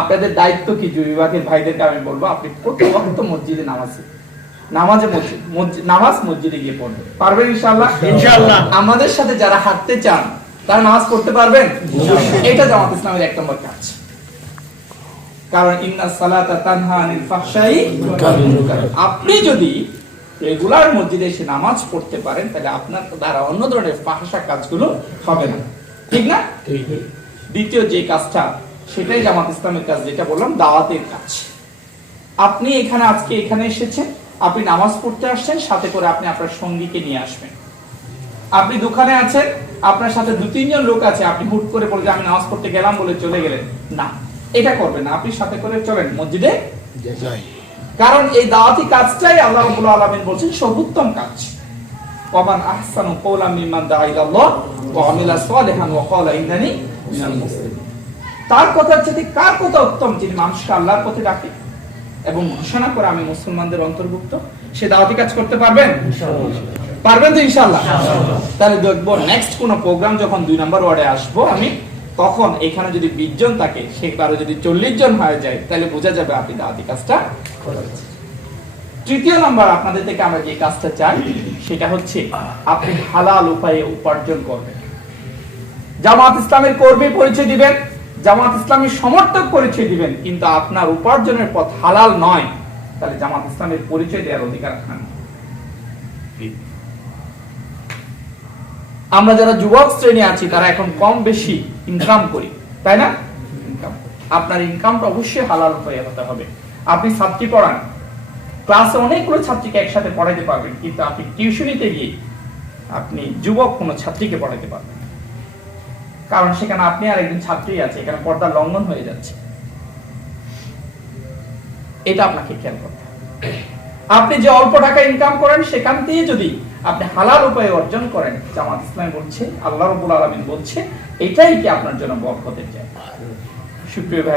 আপনাদের দায়িত্ব কি বিভাগের ভাইদেরকে আমি বলবো, আপনি প্রতি ওয়াক্ত মসজিদে নামাজ মসজিদে গিয়ে পড়বেন। পারবেন ইনশাআল্লাহ? ইনশাআল্লাহ। আমাদের সাথে যারা হাঁটতে চান তারা নামাজ পড়তে পারবেন? এটা জামাত ইসলামের এক নম্বর কাজ। কারণ ইন্নাস সালাতা তানহা আনিল ফাহশাই ওয়াল মুনকার। আপনি যদি রেগুলার মসজিদে এসে নামাজ পড়তে পারেন তাহলে আপনার দ্বারা অন্য ধরনের ফাহশা কাজগুলো হবে না, ঠিক না? দ্বিতীয় যে কাজটা, সেটাই জামাত ইসলামের কাজ, যেটা বললাম দাওয়াতের কাজ। আপনি আজকে এখানে এসেছেন, আপনি নামাজ পড়তে আসছেন, সাথে করে আপনি আপনার সঙ্গীকে নিয়ে আসবেন। আপনি দোকানে আছেন, আপনার সাথে 2-3 জন লোক আছে, আপনি হুট করে বলে যে আমি নামাজ পড়তে গেলাম বলে চলে গেলেন, না, এটা করবেন না। আপনি সাথে করে চলেন মসজিদে, কারণ এই দাওয়াতি কাজটাই আল্লাহ রাব্বুল আলামিন বলেন সর্বোত্তম কাজ। ওয়ামান আহসানু কওলাম মিম্মান দাআ ইলাল্লাহ ওয়া আমিলা সালিহান ওয়া ক্বালা ইন্নানি মিনাল মুসলিমিন। তার কথার চেয়ে কার কথা উত্তম, যিনি মানুষকে আল্লাহর পথে ডাকে এবং ঘোষণা করে আমি মুসলমানদের অন্তর্ভুক্ত। সে দাওয়াতি কাজ করতে পারবেন? পারবেন তো ইনশাআল্লাহ? তাহলে দেখবো নেক্সট কোন প্রোগ্রাম যখন 2 নম্বর ওয়ার্ডে আসবো আমি, তখন এখানে যদি 20 জন থাকে, সেবারে যদি 40 জন হয়ে যায়, তাহলে বোঝা যাবে আপনি দাওয়াতি কাজটা করেছেন। তৃতীয় নাম্বার আপনাদের থেকে আমরা যে কাজটা চাই, সেটা হচ্ছে আপনি হালাল উপায়ে উপার্জন করবেন। জামাত ইসলামের কর্মী পরিচয় দিবেন, জামাত ইসলামের সমর্থক পরিচয় দিবেন, কিন্তু আপনার উপার্জনের পথ হালাল নয়, তাহলে জামাত ইসলামের পরিচয় দেওয়ার অধিকার আপনার নেই। আমরা যারা যুবক শ্রেণী আছি তারা এখন কম বেশি ইনকাম করি, তাই না? আপনার ইনকামটা অবশ্যই হালাল উপায়ে হতে হবে। আপনি ছাত্রী পড়ান, ক্লাসে অনেকগুলো ছাত্রীকে একসাথে পড়াইতে পারবেন, কিন্তু আপনি টিউশনিতে গিয়ে আপনি যুবক কোনো ছাত্রীকে পড়াইতে পারবেন, কারণ সেখানে আপনি আর একজন ছাত্রী আছে, এখানে পর্দা লঙ্ঘন হয়ে যাচ্ছে। এটা আপনাকে খেয়াল করতে হবে। আপনি যে অল্প টাকা ইনকাম করেন, সেখান থেকে যদি আপনি হালাল উপায়ে অর্জন করেন, জামাত ইসলাম বলছে, আল্লাহ রাব্বুল আলামিন বলছে, এটাই কি আপনার জন্য বরকতের জায়গা। সুপ্রিয় ভাই।